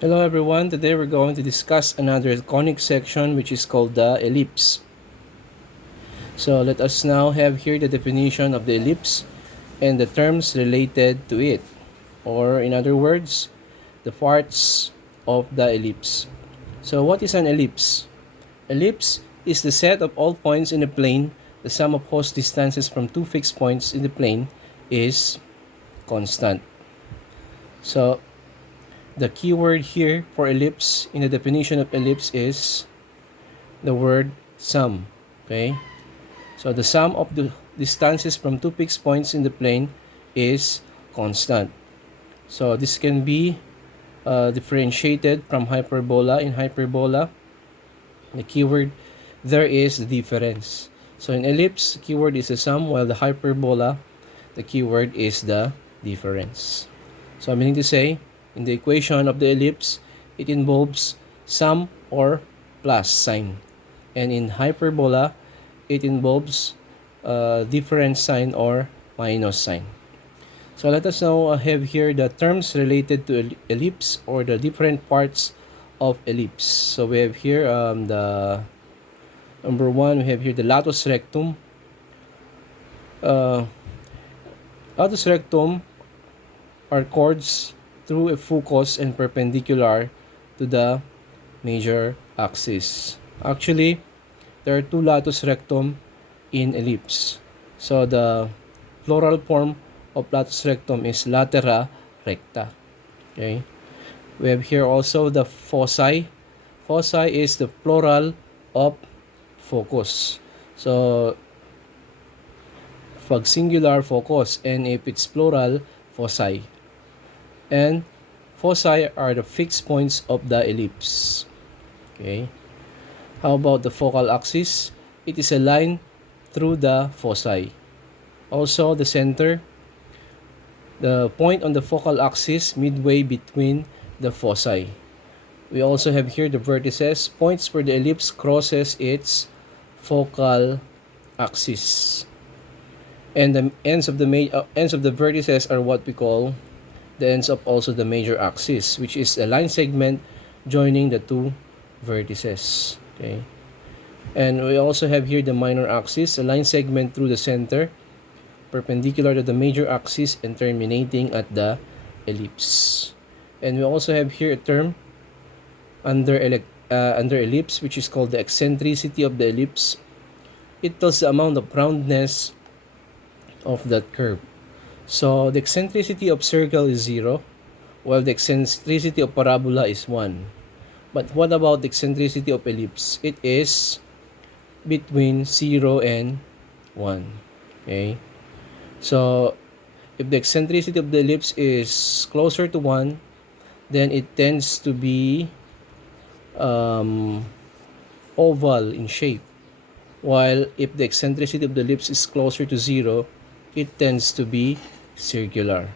Hello everyone, today we're going to discuss another conic section which is called the ellipse. So let us now have here the definition of the ellipse and the terms related to it, or in other words, the parts of the ellipse. So what is an ellipse? Ellipse is the set of all points in the plane. The sum of whose distances from two fixed points in the plane is constant. So the keyword here for ellipse in the definition of ellipse is the word sum. Okay, so the sum of the distances from two fixed points in the plane is constant. So this can be differentiated from hyperbola. In hyperbola, the keyword there is the difference. So in ellipse, the keyword is the sum, while the hyperbola, the keyword is the difference. So I'm meaning to say, in the equation of the ellipse, it involves sum or plus sign. And in hyperbola, it involves difference sign or minus sign. So let us now have here the terms related to ellipse, or the different parts of ellipse. So we have here the number one, we have here the latus rectum. Uh, Latus rectum are chords through a focus and perpendicular to the major axis. Actually, there are two latus rectum in ellipse. So the plural form of latus rectum is latera recta. Okay. We have here also the foci. Foci is the plural of focus. So pag singular, focus, and if it's plural, foci. And foci are the fixed points of the ellipse. Okay. How about the focal axis? It is a line through the foci. Also, the center, the point on the focal axis midway between the foci. We also have here the vertices, points where the ellipse crosses its focal axis. And the ends of the vertices are what we call the ends of also the major axis, which is a line segment joining the two vertices. Okay. And we also have here the minor axis, a line segment through the center, perpendicular to the major axis and terminating at the ellipse. And we also have here a term under ellipse, which is called the eccentricity of the ellipse. It tells the amount of roundness of that curve. So the eccentricity of circle is 0, while the eccentricity of parabola is 1. But what about the eccentricity of ellipse? It is between 0 and 1. Okay? So if the eccentricity of the ellipse is closer to 1, then it tends to be oval in shape. While if the eccentricity of the ellipse is closer to 0, it tends to be circular.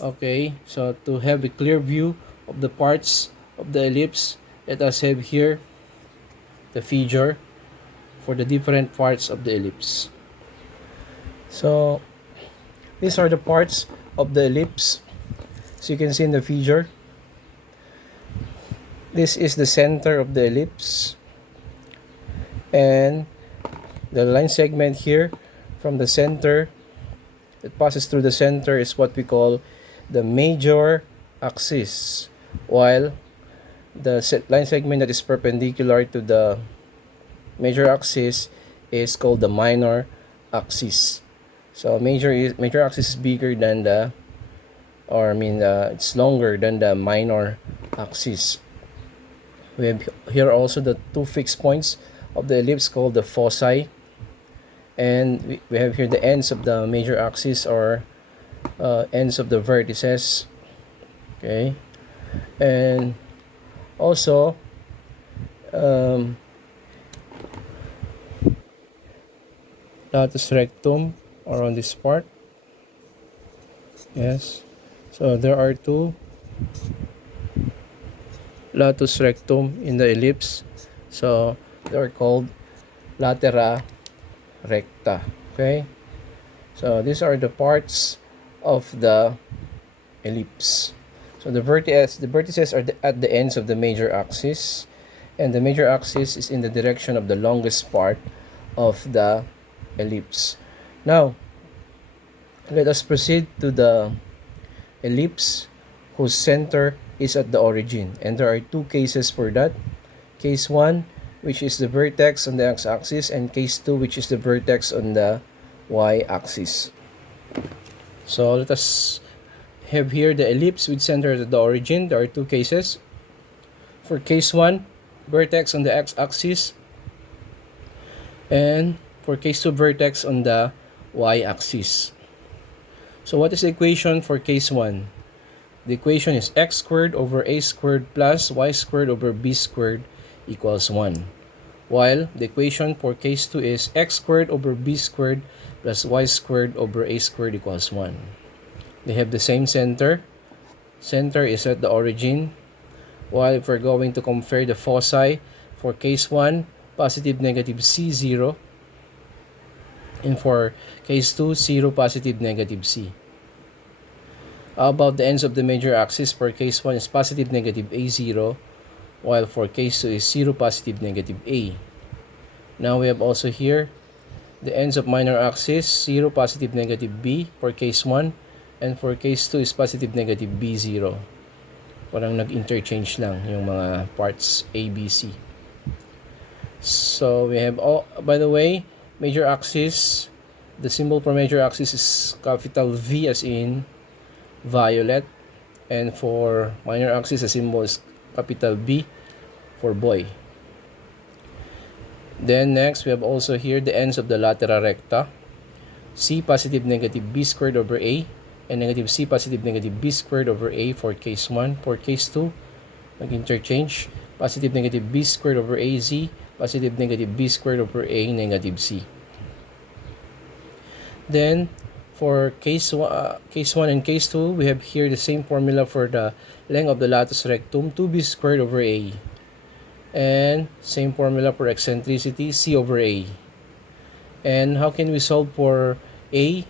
Okay, so to have a clear view of the parts of the ellipse, let us have here the figure for the different parts of the ellipse. So these are the parts of the ellipse. So you can see in the figure, this is the center of the ellipse, and the line segment here from the center that passes through the center is what we call the major axis, while the line segment that is perpendicular to the major axis is called the minor axis. So major axis is bigger than it's longer than the minor axis. We have here also the two fixed points of the ellipse called the foci, and we have here the ends of the major axis, or ends of the vertices. Okay, and also latus rectum around this part. Yes, so there are two latus rectum in the ellipse, so they are called latera recta. Okay, so these are the parts of the ellipse. So the vertices are at the ends of the major axis, and the major axis is in the direction of the longest part of the ellipse. Now, let us proceed to the ellipse whose center is at the origin, and there are two cases for that. Case 1, which is the vertex on the x-axis, and case 2, which is the vertex on the y-axis. So let us have here the ellipse with center at the origin. There are two cases. For case 1, vertex on the x-axis, and for case 2, vertex on the y-axis. So what is the equation for case 1? The equation is x squared over a squared plus y squared over b squared equals 1. While the equation for case 2 is x squared over b squared plus y squared over a squared equals 1. They have the same center. Center is at the origin. While if we're going to compare the foci, for case 1, positive negative c, 0. And for case 2, 0, positive negative c. How about the ends of the major axis? For case 1 is positive negative a, 0, while for case 2 is 0, positive negative a. Now we have also here the ends of minor axis, 0, positive negative b for case 1, and for case 2 is positive negative b, 0. Parang nag-interchange lang yung mga parts A, B, C. So we have all, by the way, major axis, the symbol for major axis is capital V as in violet, and for minor axis the symbol is capital B for boy. Then next we have also here the ends of the latera recta, C positive negative B squared over A, and negative C positive negative B squared over A for case 1. For case 2, mag-interchange, positive negative B squared over AZ, positive negative B squared over A negative C. Then for case 1 and case 2, we have here the same formula for the length of the latus rectum, 2b squared over A. And same formula for eccentricity, C over A. And how can we solve for A?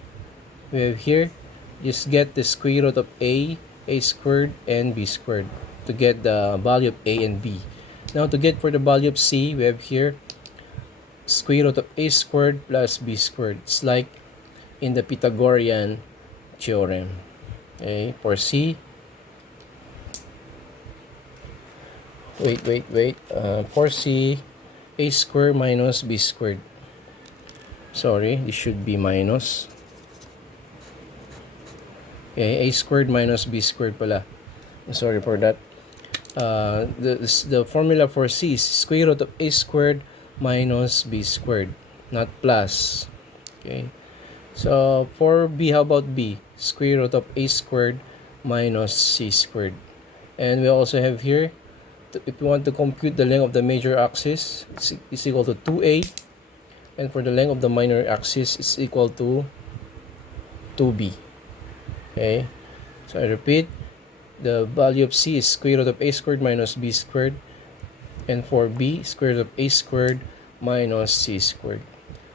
We have here, just get the square root of A squared, and B squared to get the value of A and B. Now to get for the value of C, we have here square root of A squared plus B squared. It's like in the Pythagorean theorem. Okay, for C, for C, A squared minus B squared. Sorry, this should be minus. Okay, A squared minus B squared pala. Sorry for that. The formula for C is square root of A squared minus B squared, not plus. Okay. So for B, how about B? Square root of A squared minus C squared. And we also have here, if we want to compute the length of the major axis, it's equal to 2A. And for the length of the minor axis, it's equal to 2B. Okay. So I repeat, the value of C is square root of A squared minus B squared. And for B, square root of A squared minus C squared.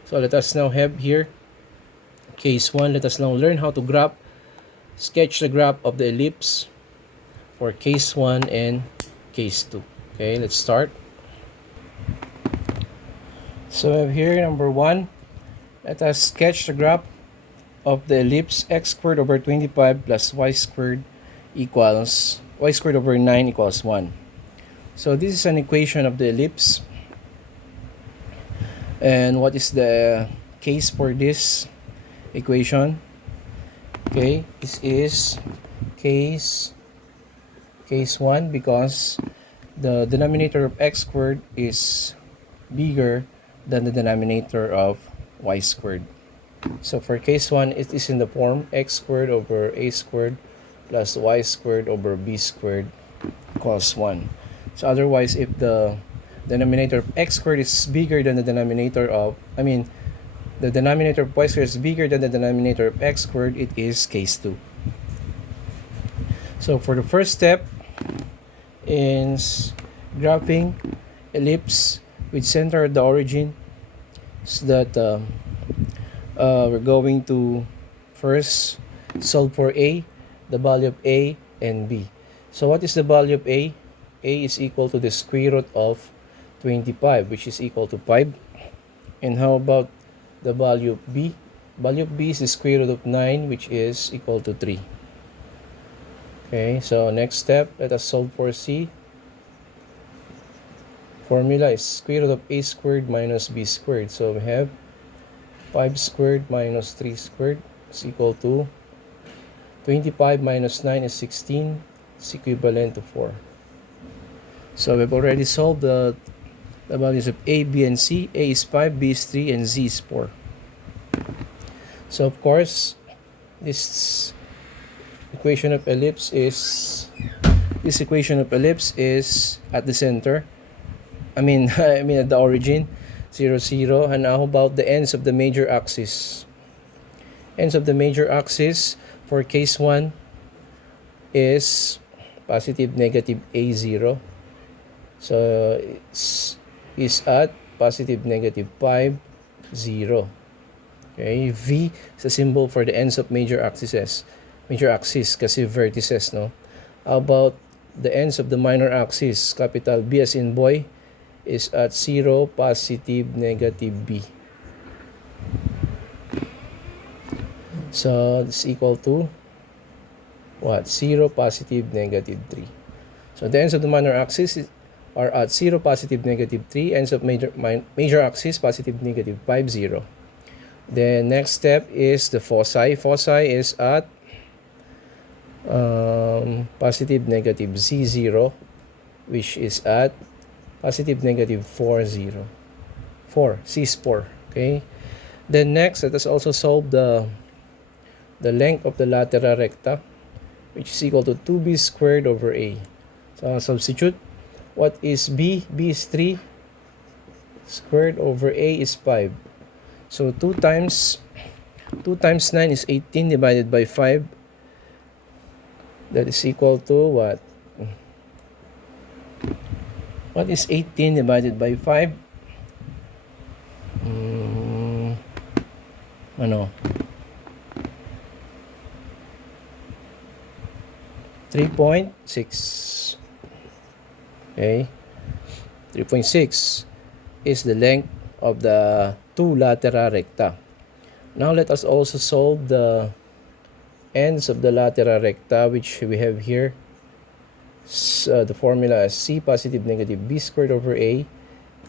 So let us now have here case 1. Let us now learn how to sketch the graph of the ellipse for case 1 and case 2. Okay, let's start. So I have here number 1. Let us sketch the graph of the ellipse x squared over 25 plus y squared equals y squared over 9 equals 1. So this is an equation of the ellipse. And what is the case for this equation? Okay, this is case 1 because the denominator of x squared is bigger than the denominator of y squared. So for case 1, it is in the form x squared over a squared plus y squared over b squared equals 1. So otherwise, if the denominator of x squared is bigger than the denominator of, the denominator of y squared is bigger than the denominator of x squared, it is case 2. So for the first step in graphing ellipse with center at the origin, so that we're going to first solve for A, the value of A and B. So what is the value of A? A is equal to the square root of 25, which is equal to 5. And how about the value of B? Value of B is the square root of 9, which is equal to 3. Okay, so next step, let us solve for C. Formula is square root of A squared minus B squared. So we have 5 squared minus 3 squared is equal to 25 minus 9 is 16. It's equivalent to 4. So we've already solved the values of A, B, and C. A is 5, B is 3, and Z is 4. So of course, this equation of ellipse is at the center. I mean at the origin, 0, 0. And how about the ends of the major axis? Ends of the major axis for case 1 is positive, negative, A0. So is at positive, negative, 5, 0. Okay, V is a symbol for the ends of major axis kasi vertices, no? How about the ends of the minor axis? Capital B as in boy is at 0, positive, negative, B. So it's equal to what? 0, positive, negative, 3. So the ends of the minor axis are at 0, positive, negative, 3. Ends of major axis, positive, negative, 5, 0. The next step is the foci. Foci is at positive, negative, Z0, which is at positive, negative, 4, 0. 4, C is 4. Okay. Then next, let us also solve the length of the latera recta, which is equal to 2b squared over a. So I'll substitute. What is b? B is 3 squared over a is 5. So 2 times 9 is 18 divided by 5. That is equal to what? What is 18 divided by 5? 3.6. Okay. 3.6 is the length of the two latera recta. Now let us also solve the ends of the latera recta, which we have here. So the formula is C positive negative B squared over A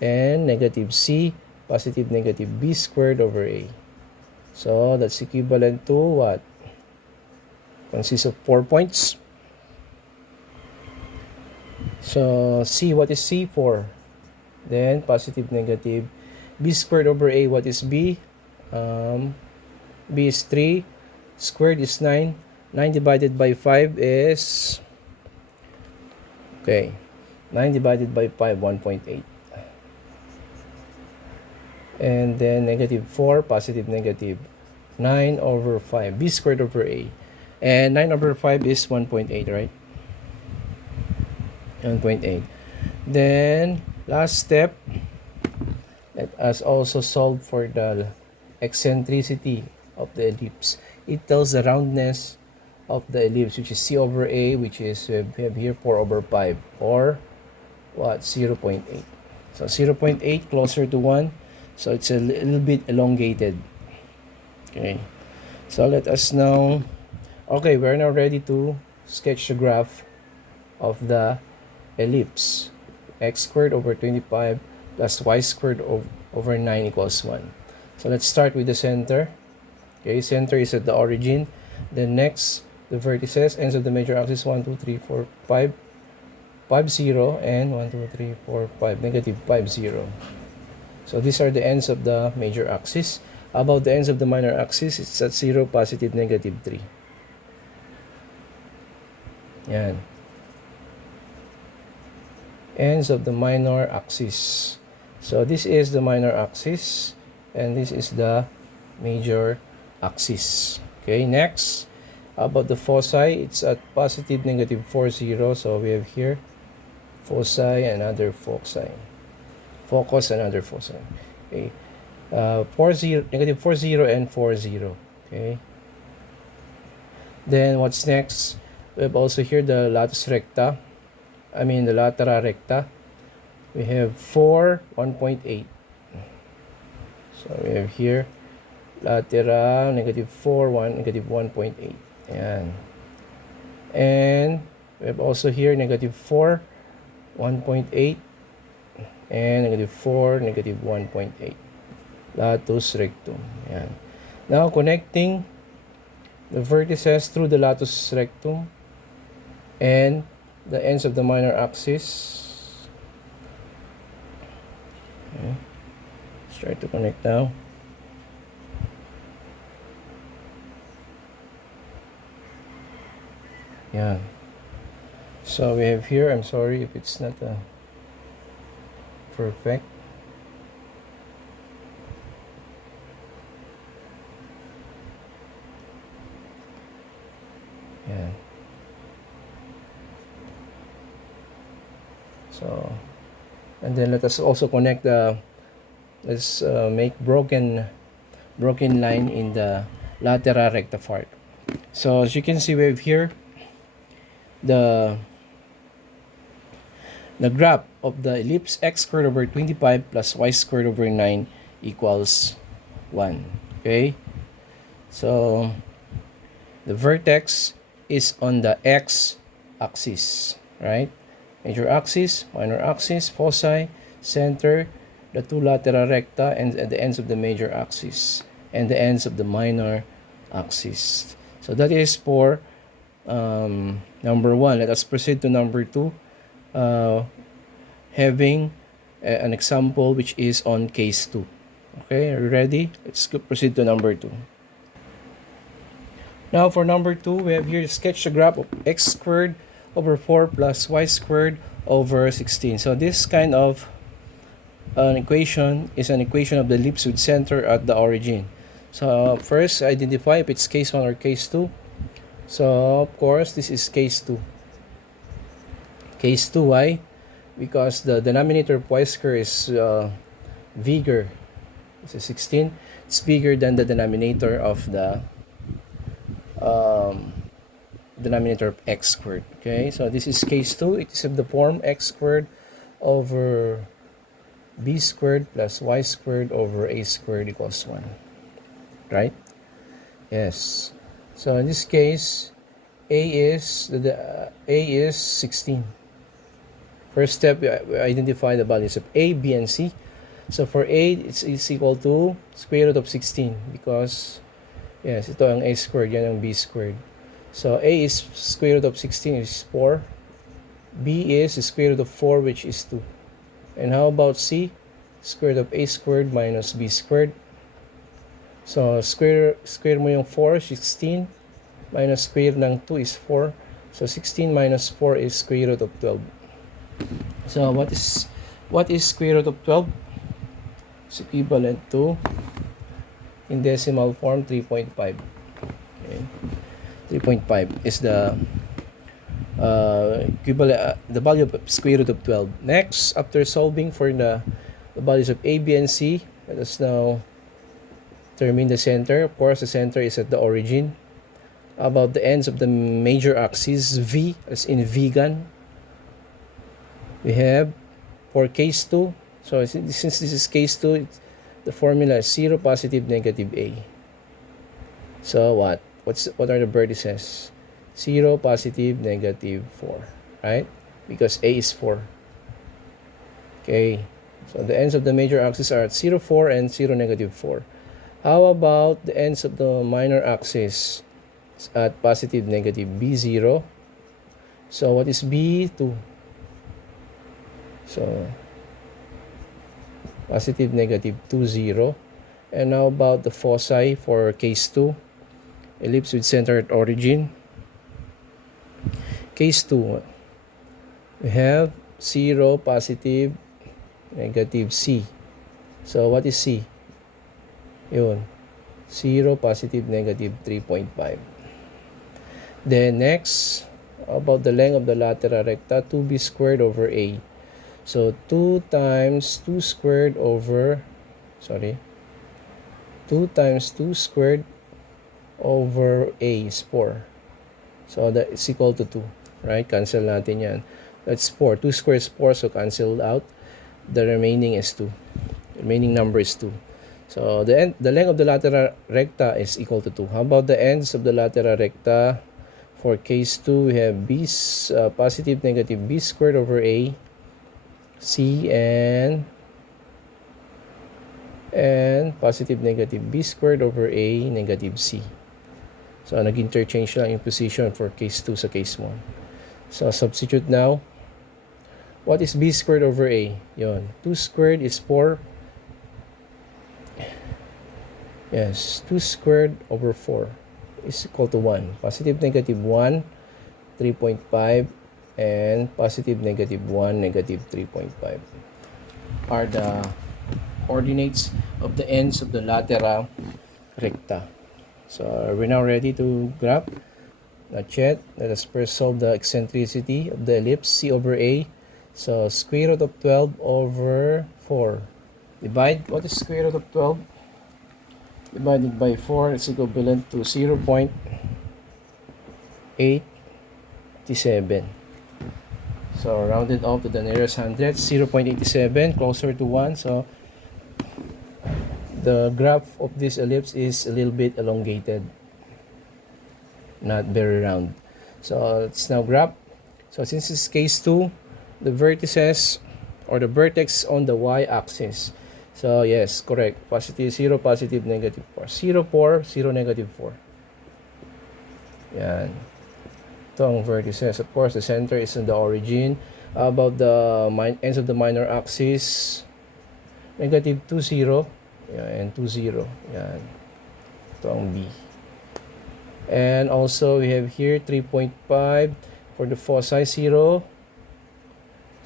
and negative C positive negative B squared over A. So that's equivalent to what? Consists of 4 points. So C, what is C? 4. Then positive negative B squared over A, what is B? B is 3. Squared is 9. 9 divided by 5 is... Okay. 9 divided by 5, 1.8. And then negative 4, positive negative 9 over 5. B squared over A. And 9 over 5 is 1.8, right? 1.8. Then, last step, let us also solve for the eccentricity of the ellipse. It tells the roundness of the ellipse, which is C over A, which is, we have here 4 over 5, or what? 0.8. So 0.8 closer to 1, so it's a little bit elongated. Okay, so let us now, okay, we're now ready to sketch the graph of the ellipse. X squared over 25 plus y squared over 9 equals 1. So let's start with the center. Okay, center is at the origin. Then next, the vertices, ends of the major axis, 1, 2, 3, 4, 5, 5, 0, and 1, 2, 3, 4, 5, negative 5, 0. So these are the ends of the major axis. How about the ends of the minor axis? It's at 0, positive, negative 3. Yan. Ends of the minor axis. So this is the minor axis, and this is the major axis. Okay, next, how about the foci? It's at positive, negative 4, 0. So we have here foci, another foci. Focus, another foci. Okay, 4, 0, negative 4, 0, and 4, 0. Okay. Then what's next? We have also here the latus recta. The latera recta. We have 4, 1.8. So we have here latera negative 4, 1, negative 1.8. Ayan. And we have also here negative 4, 1.8, and negative 4, negative 1.8. Latus rectum. Ayan. Now, connecting the vertices through the latus rectum and the ends of the minor axis. Okay. Let's try to connect now. Yeah. So we have here, I'm sorry if it's not perfect. Yeah. So, and then let us also connect let's make broken line in the latera recta part. So as you can see, we have here the graph of the ellipse x squared over 25 plus y squared over 9 equals 1. Okay? So, the vertex is on the x-axis, right? Major axis, minor axis, foci, center, the two latera recta, and at the ends of the major axis, and the ends of the minor axis. So that is for number 1. Let us proceed to number 2, having an example which is on case 2. Okay, are you ready? Let's proceed to number 2. Now for number 2, we have here to sketch the graph of x squared over 4 plus y squared over 16. So this kind of an equation is an equation of the ellipse with center at the origin. So first, identify if it's case 1 or case 2. So of course, this is case 2. Case 2, why? Because the denominator of y squared is bigger. This is 16. It's bigger than the denominator of the denominator of x squared. Okay, so this is case 2. It is of the form x squared over b squared plus y squared over a squared equals 1. Right? Yes. So in this case, a is 16. First step, we identify the values of a, b, and c. So for a, it's equal to square root of 16 because yes, ito ang a squared, yan ang b squared. So a is square root of 16, which is 4. B is square root of 4, which is 2. And how about C? Square root of a squared minus b squared. So square mo yung 4, 16. Minus square ng 2 is 4. So 16 minus 4 is square root of 12. So what is square root of 12? It's equivalent to, in decimal form, 3.5. Okay. 3.5 is the equivalent, the value of square root of 12. Next, after solving for the values of a, b, and c, let us now determine the center. Of course, the center is at the origin. About the ends of the major axis, v, as in vegan, we have for case 2. So since this is case 2, the formula is 0, positive, negative a. So what are the vertices? 0, positive, negative 4, right? Because a is 4. Okay, so the ends of the major axis are at 0, 4 and 0, negative 4. How about the ends of the minor axis? It's at positive, negative b0. So what is b2? So positive, negative 2, 0. And now about the foci for case 2, ellipse with center at origin. Case 2, we have 0, positive, negative c. So what is c? Yun, 0, positive, negative 3.5. Then next, about the length of the latera recta, 2b squared over a. So 2 times 2 squared over 2 times 2 squared over a is 4. So that is equal to 2. Right? Cancel natin yan. That's 4. 2 squared is 4, so cancel out. The remaining is 2. The remaining number is 2. So the length of the lateral recta is equal to 2. How about the ends of the lateral recta? For case 2, we have positive negative b squared over a, c, and positive negative b squared over a negative c. So nag-interchange lang yung position for case 2 sa case 1. So substitute now. What is b squared over a? Yon. 2 squared is 4. Yes, 2 squared over 4 is equal to 1. Positive negative 1, 3.5, and positive negative 1, negative 3.5 are the coordinates of the ends of the latera recta. So we're now ready to graph. Not yet. Let us first solve the eccentricity of the ellipse c over a. So square root of 12 over 4. Divide. What is square root of 12? Divided by 4 is equivalent to 0.87. So rounded off to the nearest hundredth, 0.87, closer to 1. So the graph of this ellipse is a little bit elongated, not very round. So let's now graph. So since it's case 2, the vertices or the vertex on the y-axis. So yes, correct. Positive 0, positive negative 4. 0, 4, 0, negative 4. Yan. Ito ang vertices. Of course, the center is in the origin. About the ends of the minor axis, negative 2, 0. Yan, and 2, 0. Yan. Ito ang B. And also, we have here 3.5 for the foci, 0,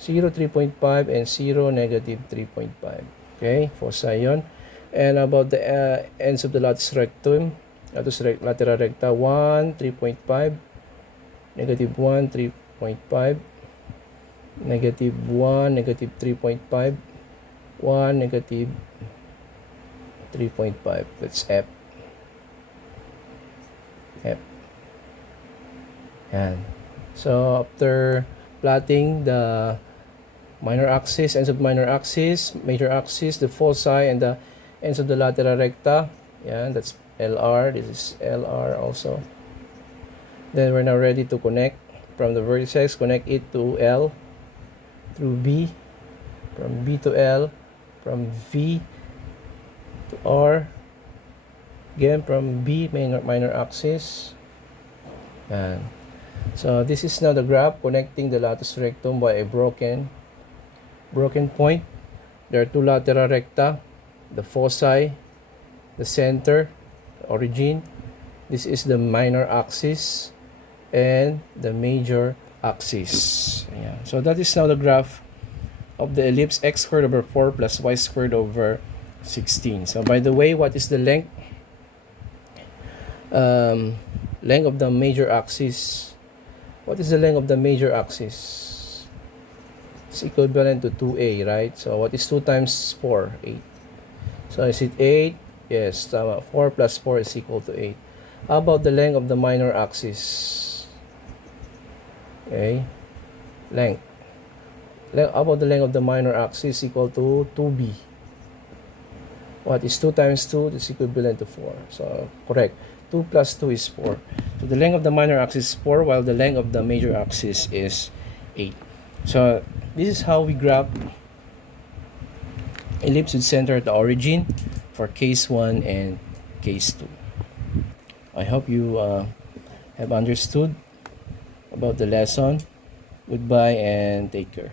0, 3.5, and 0, negative 3.5. Okay, foci yun. And about the ends of the latus rectum, lateral recta, 1, 3.5, negative 1, 3.5, negative 1, negative 3.5, 1, negative 3.5. That's F. F. Yan. So, after plotting the minor axis, ends of minor axis, major axis, the foci, and the ends of the lateral recta. Yan, that's LR. This is LR also. Then we're now ready to connect from the vertex. Connect it to L through B, from B to L, from V to R, again from B, minor axis. Yan. So this is now the graph connecting the latus rectum by a broken point. There are two lateral recta, the foci, the center, the origin. This is the minor axis and the major axis. Yeah. So that is now the graph of the ellipse x squared over 4 plus y squared over 16. So by the way, what is the length? Length of the major axis. What is the length of the major axis? It's equivalent to 2a, right? So what is 2 times 4? 8. So is it 8? Yes, 4 plus 4 is equal to 8. How about the length of the minor axis? Okay, length. How about the length of the minor axis equal to 2b? What is 2 times 2? Is equivalent to 4. So correct. 2 plus 2 is 4. So the length of the minor axis is 4, while the length of the major axis is 8. So this is how we graph ellipse with center at the origin for case 1 and case 2. I hope you have understood about the lesson. Goodbye and take care.